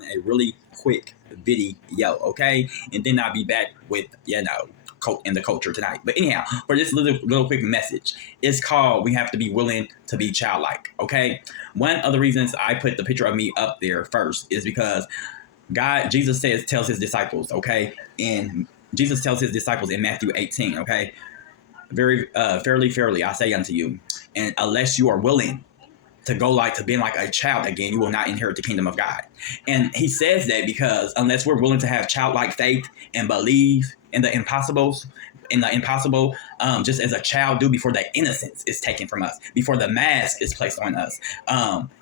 a really quick video, okay? And then I'll be back with, in the culture tonight. But anyhow, for this little quick message, it's called "We Have to Be Willing to Be Childlike." Okay, one of the reasons I put the picture of me up there first is because Jesus tells his disciples, okay, and Jesus tells his disciples in Matthew 18, okay, very fairly, I say unto you, and unless you are willing to go like to being like a child again, you will not inherit the kingdom of God. And he says that because unless we're willing to have childlike faith and believe in the impossible, just as a child do before the innocence is taken from us, before the mask is placed on us,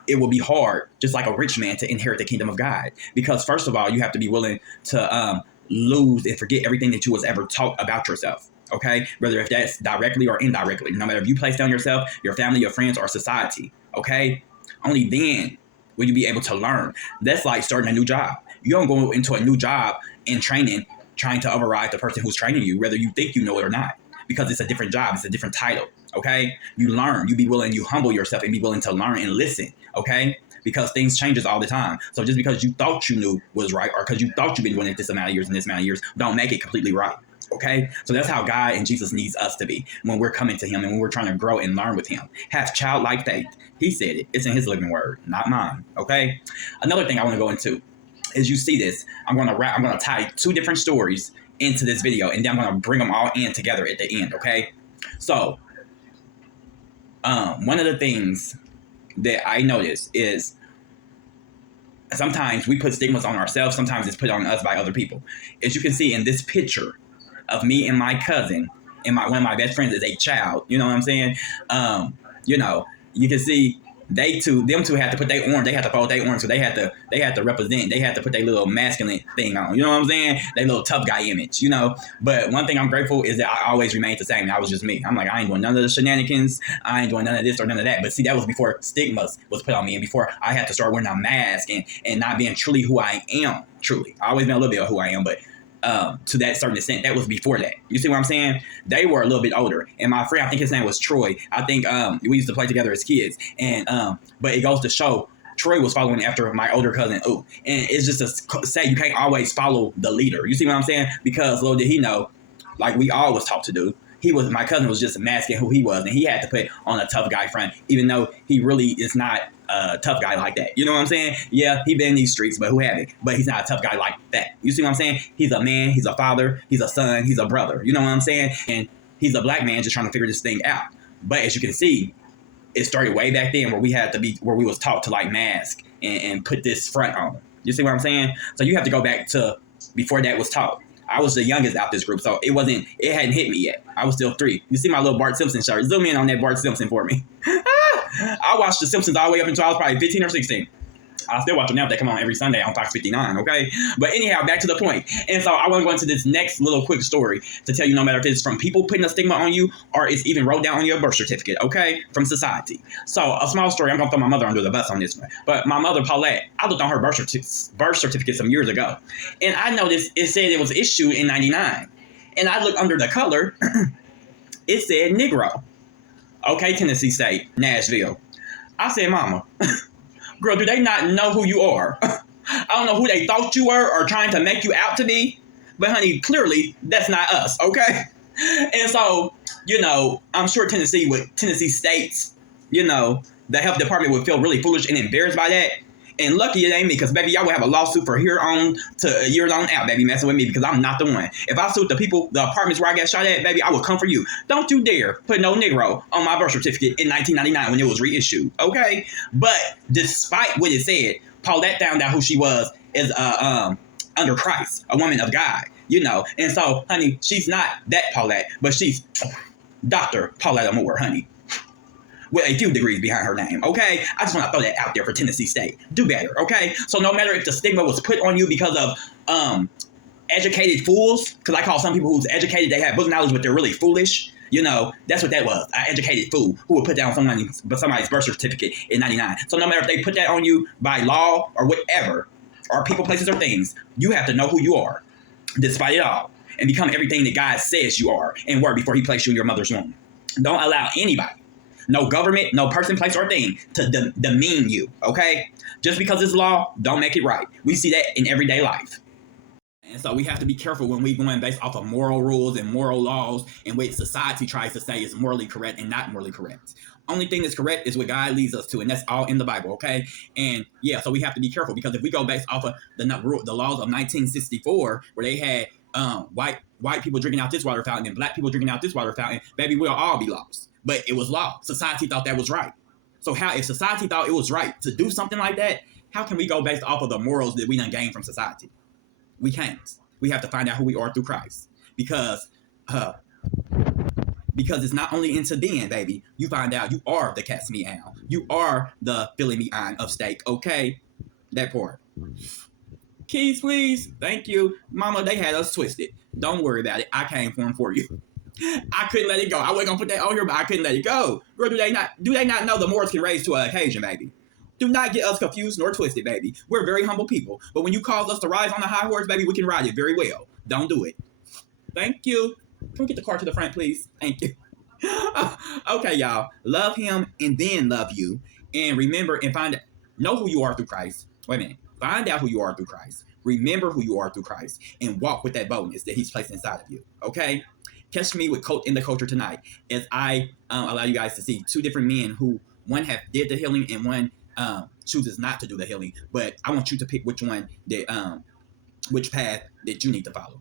it will be hard, just like a rich man, to inherit the kingdom of God. Because first of all, you have to be willing to lose and forget everything that you was ever taught about yourself. Okay, whether if that's directly or indirectly, no matter if you place down yourself, your family, your friends, or society. Okay, only then will you be able to learn. That's like starting a new job. You don't go into a new job in training trying to override the person who's training you, whether you think you know it or not, because it's a different job, it's a different title. Okay, you learn, you be willing, you humble yourself and be willing to learn and listen. Okay, because things changes all the time. So just because you thought you knew was right, or because you thought you've been doing it this amount of years and this amount of years, don't make it completely right. Okay, so that's how God and Jesus needs us to be when we're coming to him and when we're trying to grow and learn with him. Have childlike faith. He said it. It's in his living word, not mine. Okay. Another thing I want to go into is, you see this. I'm going to tie two different stories into this video, and then I'm going to bring them all in together at the end. Okay. So, one of the things that I notice is sometimes we put stigmas on ourselves. Sometimes it's put on us by other people. As you can see in this picture of me and my cousin, and one of my best friends is a child. You know what I'm saying? You can see them two had to put their arms. They had to fold their arms, so they had to represent. They had to put their little masculine thing on. You know what I'm saying? Their little tough guy image. But one thing I'm grateful is that I always remained the same. I was just me. I'm like, I ain't doing none of the shenanigans. I ain't doing none of this or none of that. But see, that was before stigmas was put on me, and before I had to start wearing a mask and not being truly who I am. Truly, I always been a little bit of who I am, but to that certain extent, that was before that. You see what I'm saying? They were a little bit older, and my friend, I think his name was Troy. I think we used to play together as kids, and but it goes to show Troy was following after my older cousin. Ooh, and it's just to say you can't always follow the leader. You see what I'm saying? Because little did he know, like we all was taught to do. My cousin was just masking who he was, and he had to put on a tough guy front, even though he really is not a tough guy like that. You know what I'm saying? Yeah, he been in these streets, but who haven't? But he's not a tough guy like that. You see what I'm saying? He's a man, he's a father, he's a son, he's a brother. You know what I'm saying? And he's a black man just trying to figure this thing out. But as you can see, it started way back then where we was taught to like mask and put this front on. You see what I'm saying? So you have to go back to before that was taught. I was the youngest out this group, so it hadn't hit me yet. I was still 3. You see my little Bart Simpson shirt. Zoom in on that Bart Simpson for me. I watched The Simpsons all the way up until I was probably 15 or 16. I still watch them now. They come on every Sunday on Fox 59, okay? But anyhow, back to the point. And so I want to go into this next little quick story to tell you, no matter if it's from people putting a stigma on you or it's even wrote down on your birth certificate, okay? From society. So a small story. I'm going to throw my mother under the bus on this one. But my mother, Paulette, I looked on her birth certificate some years ago. And I noticed it said it was issued in 99. And I looked under the color. It said Negro. Okay, Tennessee State, Nashville. I said, Mama, girl, do they not know who you are? I don't know who they thought you were or trying to make you out to be. But, honey, clearly, that's not us, okay? And so, I'm sure Tennessee State's, the health department would feel really foolish and embarrassed by that. And lucky it ain't me, because, baby, y'all will have a lawsuit for years on out, baby, messing with me, because I'm not the one. If I sued the apartments where I got shot at, baby, I will come for you. Don't you dare put no Negro on my birth certificate in 1999 when it was reissued, okay? But despite what it said, Paulette found out who she was is under Christ, a woman of God, And so, honey, she's not that Paulette, but she's Dr. Paulette Moore, honey, with a few degrees behind her name, okay? I just want to throw that out there for Tennessee State. Do better, okay? So no matter if the stigma was put on you because of educated fools, because I call some people who's educated, they have book knowledge, but they're really foolish. That's what that was, an educated fool who would put down somebody's birth certificate in 99. So no matter if they put that on you by law or whatever, or people, places, or things, you have to know who you are, despite it all, and become everything that God says you are and were before he placed you in your mother's womb. Don't allow anybody No government, no person, place, or thing to demean you, okay? Just because it's law, don't make it right. We see that in everyday life. And so we have to be careful when we going based off of moral rules and moral laws and what society tries to say is morally correct and not morally correct. Only thing that's correct is what God leads us to, and that's all in the Bible, okay? And yeah, so we have to be careful because if we go based off of the laws of 1964, where they had white people drinking out this water fountain and black people drinking out this water fountain, baby, we'll all be lost. But it was law. Society thought that was right. So how, if society thought it was right to do something like that, how can we go based off of the morals that we done gained from society? We can't. We have to find out who we are through Christ. Because it's not only into being, baby. You find out you are the cat's meow. You are the filet mignon of steak, okay? That part. Keys, please. Thank you. Mama, they had us twisted. Don't worry about it. I came for them for you. I couldn't let it go. I wasn't going to put that on here, but I couldn't let it go. Girl, do they not know the morals can raise to an occasion, baby? Do not get us confused nor twisted, baby. We're very humble people. But when you cause us to rise on the high horse, baby, we can ride it very well. Don't do it. Thank you. Can we get the car to the front, please? Thank you. Okay, y'all. Love him and then love you. And remember and know who you are through Christ. Wait a minute. Find out who you are through Christ. Remember who you are through Christ. And walk with that boldness that he's placed inside of you. Okay? Catch me with in the culture tonight as I allow you guys to see two different men who one have did the healing and one chooses not to do the healing. But I want you to pick which one that which path that you need to follow.